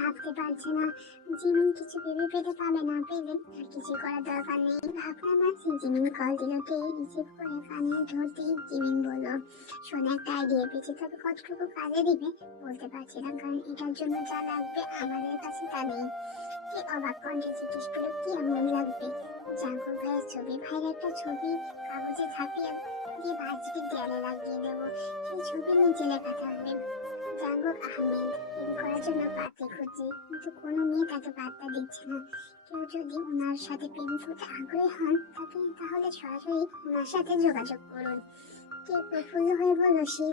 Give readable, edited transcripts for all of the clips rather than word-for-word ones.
ভাবতে পারছে না। জিমিন কিছু ভেবে পেতে পাবে না পেলে আর কিছু করার দরকার নেই। ভাবনার মাঝে জিমিন কল দিল। তে রিসিভ করে কানে ধরতেই জিমিন বলল, শোন, একটা আইডিয়া পেয়েছি, তবে কতটুকু কাজে দিবে বলতে পারছি না, কারণ এটার জন্য যা লাগবে আমাদের কাছে তা নেই। কে অবাক কণ্ঠে জিজ্ঞেস করলো, কি এমন লাগবে? জাঙ্কুক ভাইয়ের ছবি। ভাইয়ের একটা ছবি কাগজে ছাপিয়ে দিয়ে ভার্সিটির দেয়ালে লাগিয়ে দেবো। সেই ছবির নিচে লেখা থাকবে, জাঙ্কুক আহমেদ প্রেম করার জন্য পাত্রী খুঁজছে, কিন্তু কোনো মেয়ে তাকে পাত্তা দিচ্ছে না। কেউ যদি ওনার সাথে প্রেম করতে আগ্রহী হন তাহলে সরাসরি ওনার সাথে যোগাযোগ করুন। কে প্রফুল্ল হয়ে বলল, সেই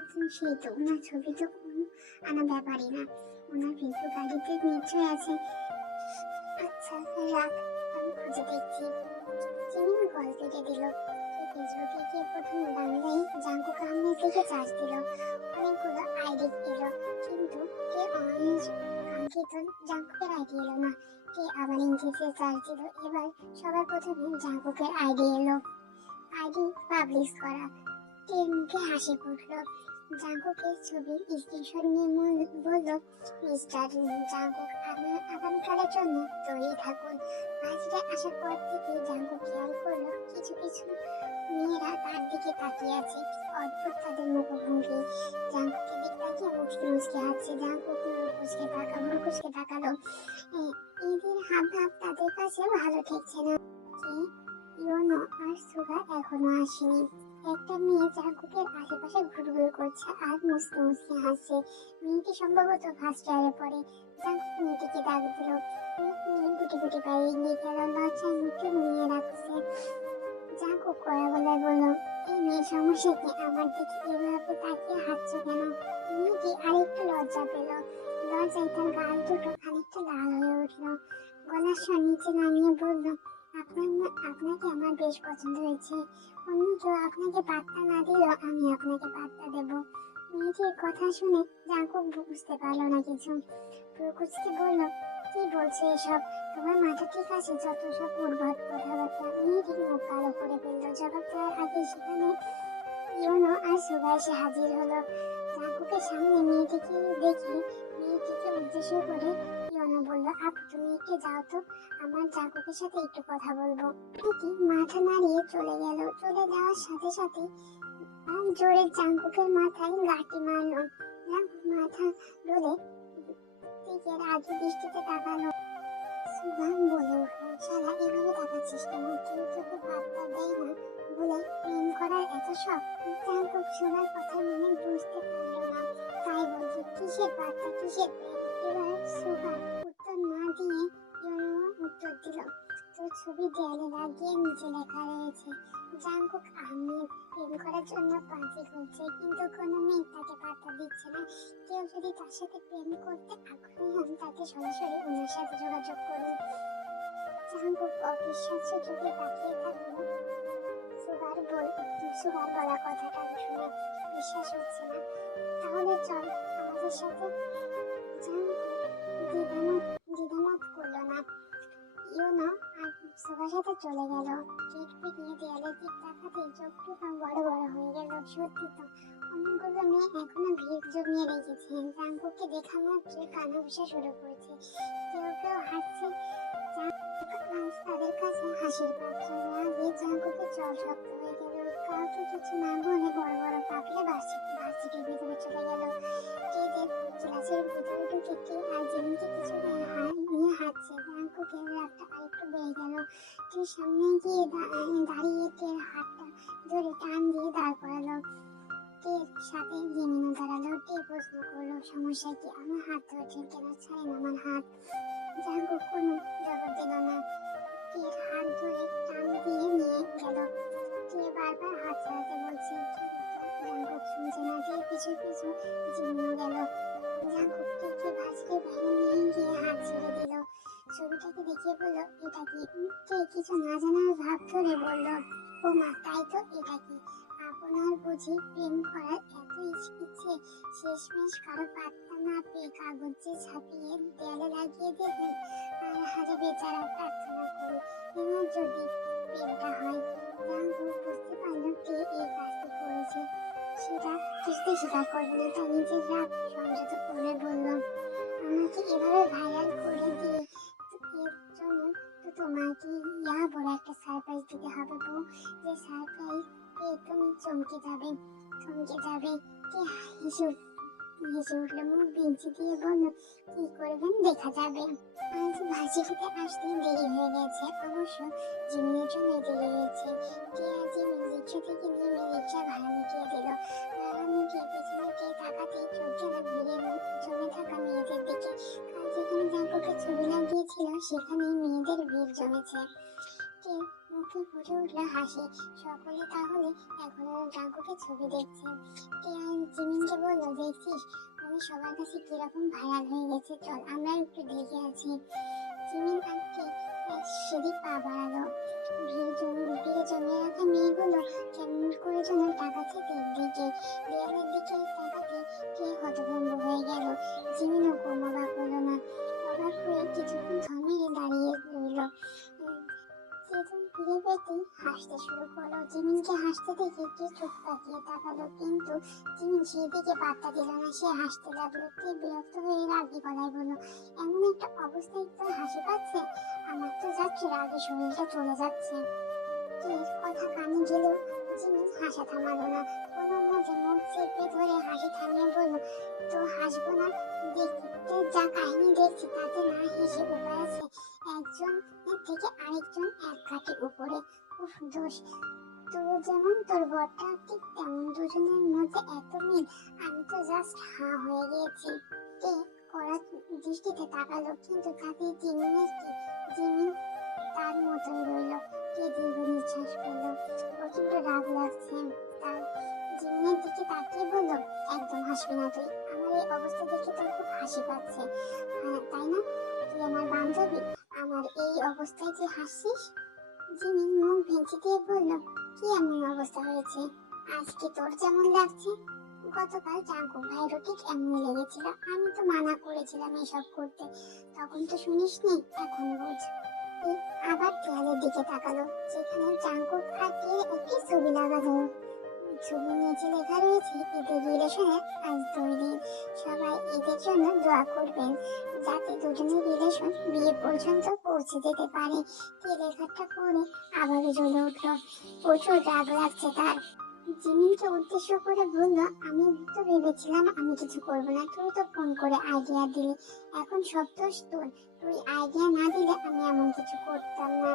তো ওনার ছবি তো কোনো আনা ব্যাপারই না, ওনার ফেসবুক আইডিতে নিশ্চয় আছে। আচ্ছা রাখ, আমি খুঁজে দেখছি। জিমিন কল কেটে দিল। ফেসবুকে গিয়ে প্রথমে বাংলায় জাঙ্কুক আহমেদ লিখে চার্জ দিল। অনেকগুলো আইডি এলো, কিন্তু কে কাঙ্ক্ষিত জাঙ্কুকের আইডি এলো না। কে আবার ইংরেজিতে চার্জ দিল। এবার সবার প্রথমে জাঙ্কুকের আইডি এলো। আইডি পাবলিশ করা। টের মুখে হাসি ফুটল। জাঙ্কুকের ছবির স্ক্রিনশট নিয়ে বলল, মিস্টার জাঙ্কুক, আগামীকালের জন্য তৈরি থাকুন। বাজারে আসার পর থেকে জাঙ্কুক খেয়াল করলো কিছু কিছু মেয়েরা তার দিকে তাকিয়ে আছে। অদ্ভুত তাদের মুখভঙ্গি। জাঙ্কুকের দিক তাকিয়ে মুচকি মুচকি হাসছে। জাঙ্কুক মুখুচকে তাকালো। এদের হাবভাব তাদের কাছে ভালো ঠেকছে না। কি ইয়োনো আর সুগা এখনো আসেনি। একটা মেয়ে জাঙ্কুকের আশেপাশে ঘুরঘুর করছে আর মুচকি মুচকি হাসছে। মেয়েটি সম্ভবত ফার্স্ট ইয়ারে পড়ে। জাঙ্কুক মেয়েটিকে ডাক দিল। গুটি গুটি পায়ে এগিয়ে গেল। লজ্জায় মুখে নিয়ে রাখছে। জাঙ্কুক কড়া গলায় বলল, এই মেয়ের সমস্যা কি? আমার দিকে এভাবে তাকিয়ে হাঁটছো কেন? মেয়েটি আরেকটু লজ্জা পেল। লজ্জায় তার গাল দুটো খানিকটা লাল হয়ে উঠল। গলার স্বর নিচে নামিয়ে বলল, আপনাকে আমার বেশ পছন্দ হয়েছে। অন্য কেউ আপনাকে পাত্তা না দিলেও আমি আপনাকে পাত্তা দেব। মেয়েটির কথা শুনে জাঙ্কুক বুঝতে পারলো না কিছু। প্রকুচকে বলল, কি বলছো এসব? তোমার মাথা ঠিক আছে? যত সব উদ্ভট কথাবার্তা। মেয়েটি মুখ কালো করে ফেলল। জবাব দেওয়ার আগে সেখানে ইয়োনো আর সুগা এসে হাজির হলো। জাঙ্কুকের সামনে মেয়েটিকে উদ্দেশ্য করে ইয়োনো বলল, আপু তুমি একটু যাও তো, আমার জাঙ্কুকের সাথে একটু কথা বলবো। মেয়েটি মাথা নাড়িয়ে চলে গেল। চলে যাওয়ার সাথে সাথে জোরে জাঙ্কুকের মাথায় লাথি মারলো। জাঙ্কুক মাথা ডলে দিকে রাগী দৃষ্টিতে তাকালো। সুগা বলে উঠল, শালা এভাবে তাকাচ্ছিস কেন? কেউ তোকে পাত্তা দেয় না বলে প্রেম করার এত শখ? জাঙ্কুক সুগার কথা মানে বুঝতে পারলো না, তাই বলছে, কিসের পাত্তা, কিসের প্রেম? এবার সুগা উত্তর না দিয়ে উত্তর দিল, তোর ছবি দেয়ালে লাগিয়ে নিচে লেখা রয়েছে, জাঙ্কুক আহমেদ প্রেম করার জন্য পাত্রী খুঁজছে, কিন্তু কোনো মেয়ে তাকে পাত্তা দিচ্ছে না। কেউ যদি তার সাথে প্রেম করতে আগ্রহী হন তাকে সরাসরি ওনার সাথে যোগাযোগ করুন। জাঙ্কুক অবিশ্বাস্য চোখে তাকিয়ে থাকলো। সুগার বলা কথাটা শুনে বিশ্বাস হচ্ছে না। তাহলে চল আমাদের সাথে। জাঙ্কুক দ্বিধামত করলো না। ইয়োনো আর সুগার সাথে চলে গেল। গেট পেরিয়ে দেয়ালের দিক তাকাতে চোখ দুটো বড় বড় হয়ে গেল। সত্যি তো, অনেকগুলো মেয়ে এখনো ভিড় জমিয়ে রেখেছে। জাঙ্কুককে দেখা মাত্র কান্না বসা শুরু করেছে। কেউ কেউ হাসছে। তাদের কাছে হাসির পাত্র। রাগে জাঙ্কুকের চল শক্ত হয়ে গেল। কাউকে কিছু না বলে বড় বড় পাকলে ভার্সিটির ভিতরে চলে গেল। ক্লাসের ভিতরে ঢুকে কে আর জিমিনকে কিছু নিয়ে হাঁটছে। জাঙ্কুকের রাগটা আরেকটু বেড়ে গেল। কে সামনে গিয়ে দাঁড়িয়ে টের হাতটা ধরে টান দিয়ে দাঁড় করালো। টের সাথে জিমিনও দাঁড়ালো। টে প্রশ্ন করলো, সমস্যা কি? আমার হাত ধরছেন কেন? ছাড়েন আমার হাত। জাঙ্কুক কোনো জবাব দিল না। টের হাত ধরে টান দিয়ে নিয়ে গেল। কে বারবার হাত ছাড়াতে বলছে, কিন্তু জাঙ্কুক শুনছে না। টের পিছু পিছু জিমিনও গেল। জাঙ্কুককে কে ভার্সিটির বাইরে নিয়ে গিয়ে হাত ছেড়ে দিল। ছবিটাকে দেখিয়ে বলল, এটা কি? কে কিছু না জানার ভাব ধরে বলল, ও মা, তাই তো, এটা কি? আপনার বুঝি প্রেম করার এত ইচ্ছে? শেষমেশ কারো পাত্তা না পেয়ে কাগজে ছাপিয়ে দেয়ালে লাগিয়ে দেবেন? আর হারে বেচারা প্রার্থনা করি এবার যদি প্রেমটা হয়। জাঙ্কুক বুঝতে পারল কে এই কাজটি করেছে। সেটা কিছুতেই স্বীকার করবে না। তাই নিজের রাগ সংযত করে বলল, আমাকে এভাবে ভাইয়া ঢেকে যাবে। কে হেসে উঠলো, মুখ ভেঙচি দিয়ে বলল, কি করবেন দেখা যাবে। আজ ভার্সিটিতে আসতে দেরি হয়ে গেছে, অবশ্য জিমিনের জন্য দেরি হয়েছে। টিয়া জিমিন রিক্সা থেকে নেমে রিক্সা ভাড়া মিটিয়ে দিল। ভাড়া মিটিয়ে পেছনে গিয়ে তাকাতেই চোখ গেল ভিড়ে জমে থাকা মেয়েদের দিকে। কাল যেখানে জাঙ্কুকের ছবি লাগিয়েছিল সেখানেই মেয়েদের ভিড় জমেছে। কে মুখে ফুটে উঠলো হাসি। সকলে তাহলে এখনো জাঙ্কুকের ছবি দেখছে। টিয়া জিমিনকে বলল, দেখছিস উনি সবার কাছে কিরকম ভাইরাল হয়ে গেছে, চল আমরা একটু দেখে আছি। জিমিন আজকে সেদিক পা বাড়ালো। ভিড়ে জমে রাখা মেয়েগুলো কেমন করে যেন তাকাচ্ছে দিকে, দেয়ালের দিকে তাকাতে কে হতভম্ব হয়ে গেল। জিমিনও কম অবাক হলো না, অবাক হয়ে কিছুক্ষণ থমে দাঁড়িয়ে রইল। চেতন ফিরে পেতেই হাসতে শুরু করলো। জিমিনকে হাসতে দেখে কে চোখ তাকিয়ে তাকালো, কিন্তু জিমিন সেই দিকে পাত্তা দিল না। সে হাসতে লাগলো। কে বিরক্ত হয়ে রাগী গলায় বলল, এমন একটা অবস্থায় তোর হাসি পাচ্ছে? আমার তো যাচ্ছে রাগে শরীরটা চলে যাচ্ছে। কে কথা কানে গেলেও জিমিন হাসা থামালো না। কোনো মতে মুখ চেপে ধরে হাসি থামিয়ে বলল, তো হাসবো না? দেখতে যা কাহিনী দেখছি তাতে না হেসে উপায় আছে? একজন থেকে আরেকজন এক ঘাটে উপরে। উফ দোষ, তুই যেমন তোর বরটা ঠিক তেমন, দুজনের মধ্যে এত মিল, আমি তো জাস্ট হাঁ হয়ে গিয়েছি। কে কড়া দৃষ্টিতে তাকালো, কিন্তু তাতে জিমিন তার মতোই রইল। কে দীর্ঘ নিঃশ্বাস ফেলল। প্রচন্ড রাগ লাগছে তার। জিমিনের দিকে তাকিয়ে বলল, একদম হাসবি না তুই। আমার এই অবস্থা দেখে তোর খুব হাসি পাচ্ছে, তাই না? তুই আমার বান্ধবী, আমার এই অবস্থায় তুই হাসছিস? জিমিন মুখ ভেঙচি দিয়ে বলল, কি এমন অবস্থা হয়েছে? আজকে তোর যেমন লাগছে? গতকাল জাঙ্কুক ভাইয়েরও ঠিক এমনই লেগেছিল। আমি তো মানা করেছিলাম এসব করতে, তখন তো শুনিসনি, এখন বুঝ। আবার দেয়ালের দিকে তাকালো, যেখানে জাঙ্কুক আর টিয়ের একটি ছবি লাগানো। ছবির নিচে লেখা রয়েছে, এদের রিলেশনের আজ 2 দিন, সবাই এদের জন্য দোয়া করবেন যাতে দুজনের রিলেশন বিয়ে পর্যন্ত পৌঁছে যেতে পারে। এই লেখাটা পড়ে আবারও জ্বলে উঠল। প্রচুর রাগ লাগছে তার। জিমিনকে উদ্দেশ্য করে বলল, আমি তো ভেবেছিলাম আমি কিছু করবো না, তুই তো ফোন করে আইডিয়া দিলি, এখন সব দোষ তোর। তুই আইডিয়া না দিলে আমি এমন কিছু করতাম না।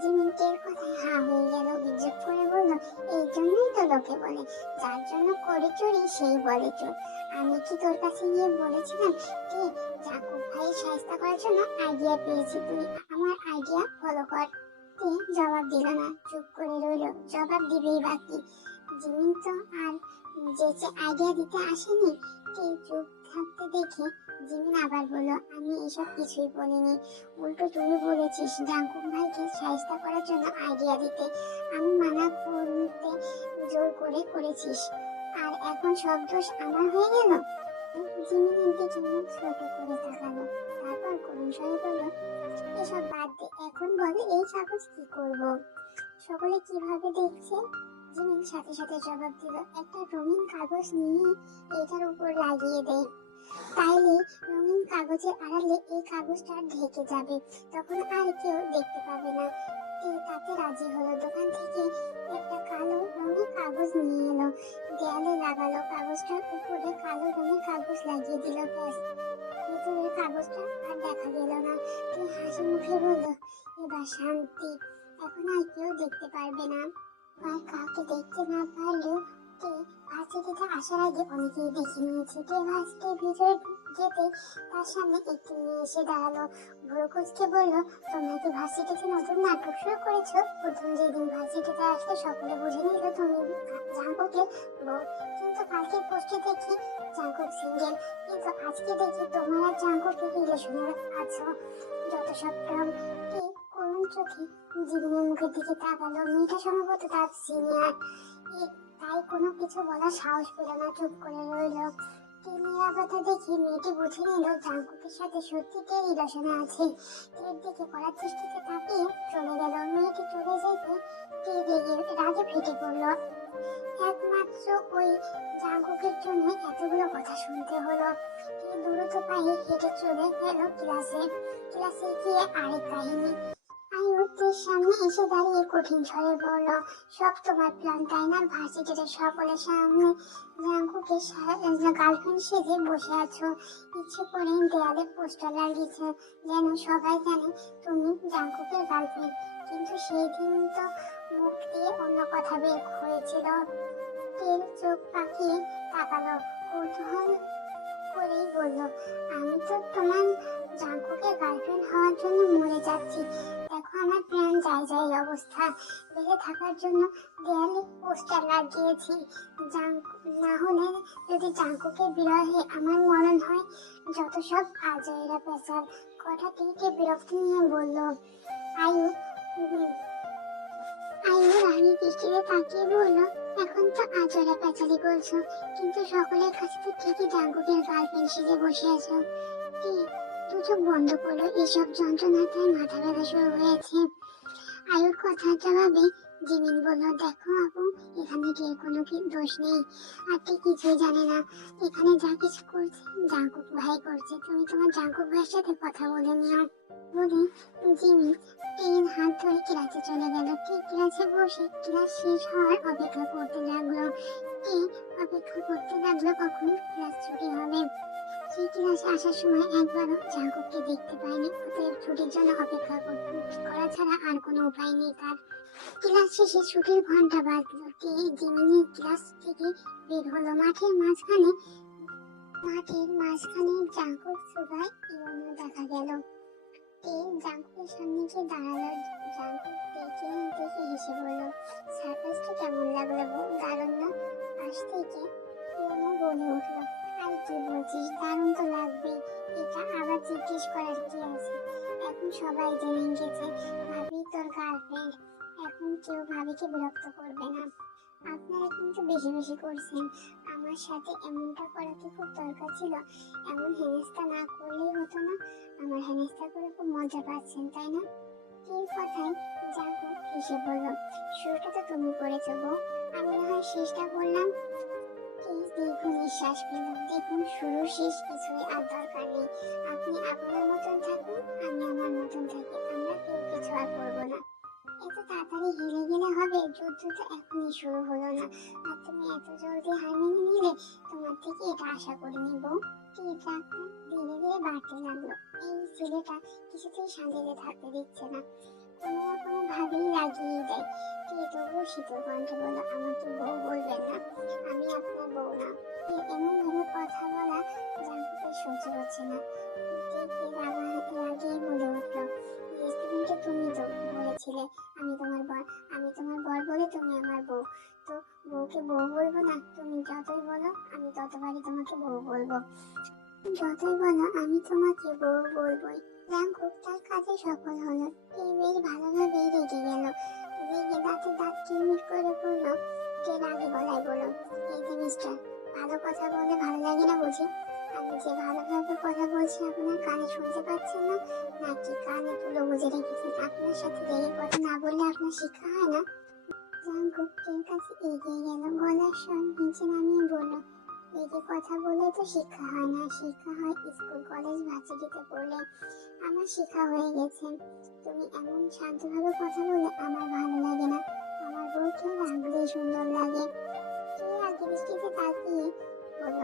জিমিন এর কথায় হা হয়ে গেল, বিদ্রুপ করে বলল, এই জন্যই তো লোকে বলে, যার জন্য করে চুরি সেই বলে চোর। আমি কি তোর কাছে গিয়ে বলেছিলাম কি জাকুব ভাই সাহায্য করার জন্য আইডিয়া পেয়েছি, তুই আমার আইডিয়া ফলো কর? জবাব দিল না, চুপ করে রইল। জবাব দিবেই বাকি। জিমিন তো আর যেচে আইডিয়া দিতে আসেনি। কে চুপ থাকতে দেখে জিমিন আবার বলল, আমি এসব কিছুই বলিনি, উল্টো তুই বলেছিস জাঙ্কুক ভাইকে সাহায্য করার জন্য আইডিয়া দিতে। আমি মানা করতে জোর করে করেছিস, আর এখন সব দোষ আমার হয়ে গেল? জিমিনের দিকে মুখ ছোট করে তাকালো, তারপর করুণ স্বরে বলল, এসব বাদ দে, এখন বল এই কাগজ কি করব? সকলে কিভাবে দেখছে? জিমিন সাথে সাথে জবাব দিল, একটা রঙিন কাগজ নিয়ে এটার উপর লাগিয়ে দে, তাইলে রঙিন কাগজের আড়ালে এই কাগজটা ঢেকে যাবে, তখন আর কেউ দেখতে পাবে না। তাতে রাজি হলো। দোকান থেকে একটা কালো রঙের কাগজ নিয়ে এলো, দেয়ালে লাগালো, কাগজটার উপরে কালো রঙের কাগজ লাগিয়ে দিল। ব্যাস, ভিতরের কাগজটা আর দেখা গেল না। হাসি মুখে বলল, এবার শান্তি, এখন আর কেউ দেখতে পারবে না। আর কাউকে দেখতে না পারলেও কে ভার্সিটিতে আসার আগে অনেকেই দেখে নিয়েছে। কে ভার্সিটির ভিতরে যেতে তার সামনে একটি মেয়ে এসে দাঁড়ালো, ভুরুকুচকে বলল, তোমরা কি ভার্সিটিতে নতুন নাটক শুরু করেছো? প্রথম যেদিন ভার্সিটিতে আসলে সকলে বুঝে নিল তুমি জাঙ্কুকের বউ, কিন্তু কালকে পোস্টে দেখি জাঙ্কুক সিঙ্গেল, কিন্তু আজকে দেখি তোমরা জাঙ্কুকের রিলেশনে আছো। যত সব কি করুণ চোখে জিমিনের মুখের দিকে তাকালো। মেয়েটা সম্ভবত তার সিনিয়র, তাই কোনো কিছু বলার সাহস পেল না, চুপ করে রইল। নিরাপত্তা দেখে মেয়েটি বুঝে নিল জাঙ্কুকের সাথে সত্যি কে রিলেশনে আছে। এর দিকে কড়া দৃষ্টিতে তাকিয়ে চলে গেল। মেয়েটি চলে যেতে রাগে ফেটে পড়ল। একমাত্র ওই জাঙ্কুকের জন্য এতগুলো কথা শুনতে হলো। দ্রুত পায়ে হেঁটে চলে গেল ক্লাসে। ক্লাসে গিয়ে আরেক কাহিনী। আয়ুর্দের সামনে এসে দাঁড়িয়ে কঠিন স্বরে বলল, সব তোমার প্ল্যান তাই না? ভার্সিটিতে সকলের সামনে জাঙ্কুকে গার্লফ্রেন্ড সেজে বসে আছো, ইচ্ছে করে দেয়ালে পোস্টার লাগিয়েছে যেন সবাই জানে তুমি জাঙ্কুকের গার্লফ্রেন্ড। কিন্তু সেই দিন তো মুখ দিয়ে অন্য কথা বের হয়েছিল। তেল চোখ পাকিয়ে তাকালো, কৌতূহল করেই বলল, আমি তো তোমার জাঙ্কুকের গার্লফ্রেন্ড হওয়ার জন্য মরে যাচ্ছি। দেখো আমার প্রাণ যায় যায় অবস্থা। বেঁচে থাকার জন্য দেয়ালে পোস্টার লাগিয়েছি। না হলে যদি জাঙ্কুকের বিরহে আমার মরণ হয়, যত সব আজয়েরা পেশাল। কথা টিকে বিরক্তি নিয়ে বলল। আয়ু আয়ু রানী দৃষ্টিতে তাকিয়ে বলল, এখন তো আজরা পেঁচালি বলছো, কিন্তু সকলের কাছে তো ঠিকই জাঙ্কুকের গার্লফ্রেন্ড সেজে বসে আছো। কি দু চোখ বন্ধ করলো, এসব যন্ত্রণায় মাথা ব্যথা শুরু হয়েছে। আয়ুর কথার জবাবে জিমিন বলল, দেখো আপু, এখানে কি কোনো দোষ নেই। আপনি কিছুই জানে না। এখানে যা কিছু করছে জাঙ্কুক ভাই করছে। তুমি তোমার জাঙ্কুক ভাইয়ের সাথে কথা বলে নিও। বলে জিমিন টেন হাত ধরে ক্লাসে চলে গেল। ঠিক ক্লাসে বসে ক্লাস শেষ হওয়ার অপেক্ষা করতে লাগলো। অপেক্ষা করতে লাগলো কখন ক্লাস ছুটি হবে। সেই ক্লাসে আসার সময় একবারও জাঙ্কুককে দেখতে পায়নি। অতএব ছুটির জন্য অপেক্ষা করা ছাড়া আর কোনো উপায় নেই তার। ক্লাস শেষে ছুটির ঘন্টা বাজলো। জিমিনি ক্লাস থেকে বের হলো। মাঠের মাঝখানে জাঙ্কুক সুগায় ইওনো দেখা গেল। জাঙ্কুকের সামনে গিয়ে দাঁড়ালো। জাঙ্কুক দেখে হেসে বলল, সার্কাসটা কেমন লাগলো বউ? দারুণ না? পাশ থেকে ইওনো বলে উঠলো, আর কি বলছিস, দারুণ তো লাগবেই। এটা আবার জিজ্ঞেস করার কি আছে? এখন সবাই জেনে গেছে ভাবি তোর গার্লফ্রেন্ড। এখন কেউ ভাবিকে বিরক্ত করবে না। আপনারা কিন্তু বেশি বেশি করছেন। আমার সাথে এমনটা করা কি খুব দরকার ছিল? এমন হেনস্থা না করলেই হতো না? আমার হেনস্থা করে খুব মজা পাচ্ছেন তাই না? এই কথায় জাঙ্কুক হেসে বলল, শুরুটা তো তুমি করেছো বউ, আমি না হয় শেষটা করলাম। দীর্ঘ নিঃশ্বাস পেল। দেখুন, শুরু শেষ কিছুই আর দরকার নেই। আপনি আপনার মতন থাকুন, আমি আমার মতন থাকি। আমরা কেউ কিছু আর করবো না। এত তাড়াতাড়ি হেরে গেলে হবে? যুদ্ধ তো এখনই শুরু হলো না, আর তুমি এত জলদি হার মেনে নিলে? তোমার থেকে এটা আশা করিনি বউ। তীরটা ধীরে ধীরে বাড়তে লাগলো। এই ছেলেটা কিছুতেই শান্তিতে থাকতে দিচ্ছে না, কোনো না কোনো ভাবেই লাগিয়ে দেয়। তবুও শীতল কণ্ঠে বলল, আমাকে বউ বলবেন না, আমি আপনার বউ না। এমন ভাবে কথা বলা জাঙ্কুকের সহ্য হচ্ছে না। রাগিয়ে বলে উঠলো, রেস্টুরেন্টে তুমি তো বলেছিলে আমি তোমার বর বলে তুমি আমার বউ। তো বউকে বউ বলবো না? তুমি যতই বলো আমি ততবারই তোমাকে বউ বলবো। যতই বলো আমি তোমাকে বউ বলবোই। জাঙ্কুক তার কাজে সফল হলো। বেশ ভালোভাবেই রেগে গেল। রেগে দাঁতে দাঁত কিরমির করে বলল, কে রাগে গলায় বলো, এই যে মিস্টার, ভালো কথা বললে ভালো লাগে না বুঝি? আমি যে ভালোভাবে কথা বলছি আপনার কানে শুনতে পাচ্ছেন না, নাকি কানে তুলো বুঝে রেখেছেন? আপনার সাথে রেগে কথা না বললে আপনার শিক্ষা হয় না? জাঙ্কুকের কাছে এগিয়ে গেল, গলার স্বর নিচে নামিয়ে বলল, রেগে কথা বললে তো শিক্ষা হয় না, শিক্ষা হয় স্কুল কলেজ ভার্সিটিতে পড়লে। আমার শিক্ষা হয়ে গেছে। তুমি এমন শান্তভাবে কথা বললে আমার ভালো লাগে না। আমার বউকে রাগলেই সুন্দর লাগে। কে আগে দৃষ্টিতে তাকিয়ে বলল,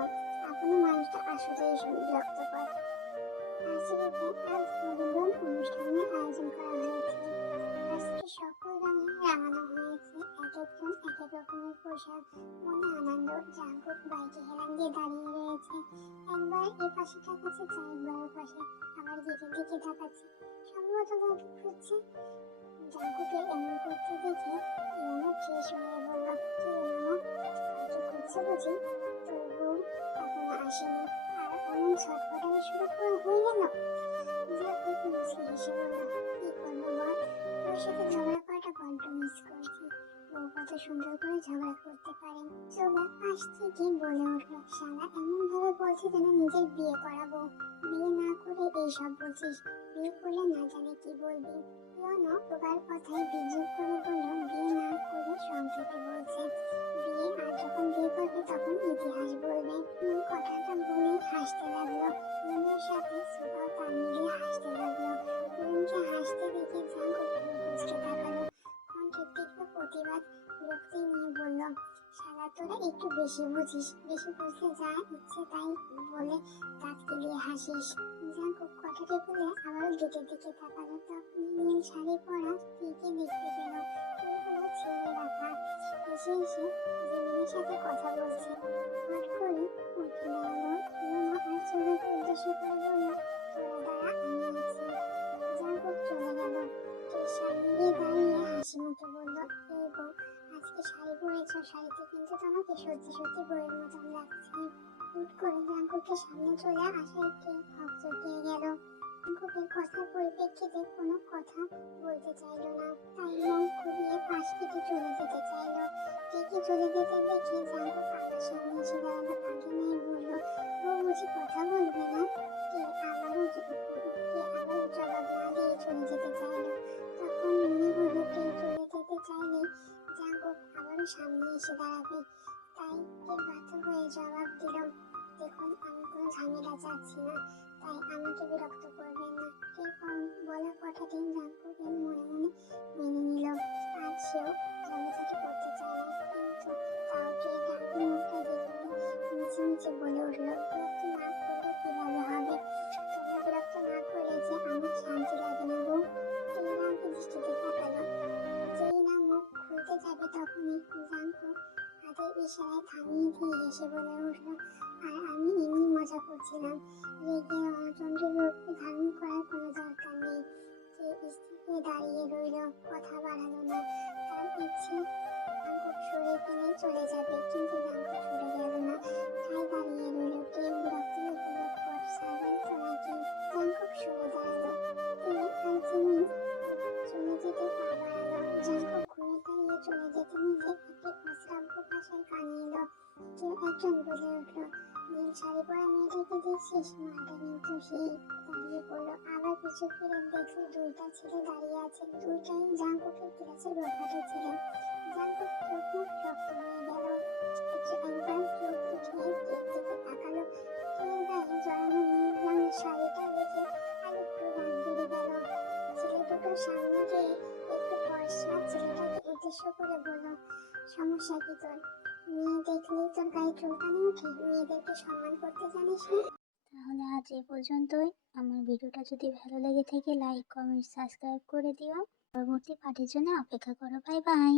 আপনি মানুষটা আসলেই বিরক্তকর। ভার্সিটিতে আজ নবীনবরণ অনুষ্ঠানের আয়োজন করা হয়েছে। ভার্সিটির সকল রঙে রাঙানো হয়েছে। এক একজন এক এক রকমের পোশাক, মনে আনন্দ। জাঙ্কুক বাইকে হেলান দিয়ে দাঁড়িয়ে রয়েছে। একবার এ পাশে তাকাচ্ছে, তো একবার ও পাশে, আবার গেটের দিকে তাকাচ্ছে। সম্ভবত কাউকে খুঁজছে। জাঙ্কুকের এমন করতে দেখে ইওনো ফ্রেশ হয়ে বলল, কি রে মামা, কাউকে খুঁজছে বুঝি? তোর বউ এখনো আসেনি, আর অমন ছটফটানি শুরু হয়ে গেল? জাঙ্কুক মুচকি হেসে বলল, কি করবো বল, তোর সাথে ঝগড়া করাটা বড্ড মিস করছি। বউ কত সুন্দর করে ঝগড়া করতে পারেন। চোলা পাশ থেকে বলে উঠল, শালা এমন ভাবে বলছে যেন নিজের বিয়ে করাবো। বিয়ে না করে এইসব বলছিস, বিয়ে করলে না জানে কি বলবি। ইওনো ওবার কথায় বিদ্রুপ করে বলল, বিয়ে না করে সংক্ষেপে বলছে বিয়ে, আর যখন বিয়ে করবে তখন ইতিহাস বলবে। কথাটা বলেই হাসতে লাগলো। ইওনোর সাথে সুগাও তাল মিলিয়ে হাসতে লাগলো। দুজনকে হাসতে দেখে জাঙ্কুক একটু বেশি বুঝিস, বেশি বুঝতে যা ইচ্ছে তাই বলে দাঁত কেলিয়ে হাসিস। জাঙ্কুক কথাটি বলে আবারও গেটের দিকে তাকালো। তখনই নীল শাড়ি পরা স্ত্রীকে দেখতে পেল, চুলগুলো ছেড়ে রাখা, এসে জিমিনের সাথে কথা বলছে। হট করে উঠে দাঁড়ালো রুমা আর চোরাকে উদ্দেশ্য করে বলল, তোরা দাঁড়া, আমি আছি। জাঙ্কুক চলে গেল। স্ত্রীর সামনে গিয়ে দাঁড়িয়ে হাসি মুখে বলল, এই বউ, আজকে শাড়ি পরেছ, শাড়িতে কিন্তু তোমাকে সত্যি সত্যি বইয়ের মতন লাগছে। হুট করে জাঙ্কুকের সামনে চলে আসা একটি হকচকিয়ে গেল। জাঙ্কুকের কথার পরিপ্রেক্ষিতে কোনো কথা বলতে চাইল না, তাই মন ঘুরিয়ে পাশ কেটে চলে যেতে চাইল। টেকে চলে যেতে দেখে জাঙ্কুক আবার সামনে এসে দাঁড়ালো, আগে নিয়ে বলল, ও বুঝি কথা বলবে না? কে আবারও জবাব না দিয়ে চলে যেতে চাইল। তখন মনে হলো কে চলে যেতে চাইলে জাঙ্কুক আবারও সামনে এসে দাঁড়াবে, তাই কে বাধ্য হয়ে জবাব দিল, দেখুন আমি কোনো ঝামেলা চাচ্ছি না, তাই আমাকে বিরক্ত করবেন না। কে বলা কথাটি জাঙ্কুকের মনে মনে মেনে নিল। আজ সেও ঝগড়াঝাটি করতে চায় না, কিন্তু তাও কে ডাক মুখটা দেখে মিছিমিছি বলে উঠল, বিরক্ত না করলে কিভাবে হবে? তোমরা বিরক্ত না করলে যে আমার শান্তি লাগে না গো। কে রাগে দৃষ্টিতে তাকালো। যেই না মুখ খুলতে যাবে তখনই জাঙ্কুক হাতের ইশারায় থামিয়ে দিয়ে হেসে বলে উঠল, আর আমি এমনি মজা করছিলাম, রেগে রণচন্দ্রের রূপ ধারণ করার কোনো দরকার নেই। সে স্থির হয়ে দাঁড়িয়ে রইল, কথা বাড়ালো না। তার ইচ্ছে জাঙ্কুক সরে গেলে চলে যাবে, কিন্তু জাঙ্কুক সরে গেল না, ঠায় দাঁড়িয়ে রইল। কে বিরক্ত হয়ে বলল, পট সার্ভেন্ট তো নাকি? জাঙ্কুক সরে দাঁড়ালো। কে আর জিমিন চলে যেতে পা বাড়ালো। জাঙ্কুক ঘুরে দাঁড়িয়ে চলে যেতে নিলে একটি অশ্রাব্য ভাষায় কানে এলো। কেউ একজন বলে উঠল, নীল শাড়ি পরা মেয়েটাকে দেখছিস? মাটা কিন্তু সেই। দাঁড়িয়ে পড়লো, আবার পিছু ফিরে দেখলো দুইটা ছেলে দাঁড়িয়ে আছে, দুইটাই জাঙ্কুকের ক্লাসের বখাটে ছেলে। জাঙ্কুক চোখ মুখ শক্ত হয়ে গেল, একবার চোখ উঠিয়ে কের দিকে তাকালো। কের গায়ে জড়ানো নীল রঙের শাড়িটা দেখে আর একটু রাগ বেড়ে গেল। ছেলে দুটোর সামনে গিয়ে একটু ফর্সা ছেলেটাকে উদ্দেশ্য করে বলল, সমস্যা কি তোর? মেয়ে দেখলেই তোর গায়ে চুলকানি ওঠে? মেয়েদেরকে সম্মান করতে জানিস না? তাহলে আজ এই পর্যন্তই। আমার ভিডিওটা যদি ভালো লেগে থাকে লাইক কমেন্ট সাবস্ক্রাইব করে দিও। পরবর্তী পার্টের জন্য অপেক্ষা করো। Bye bye.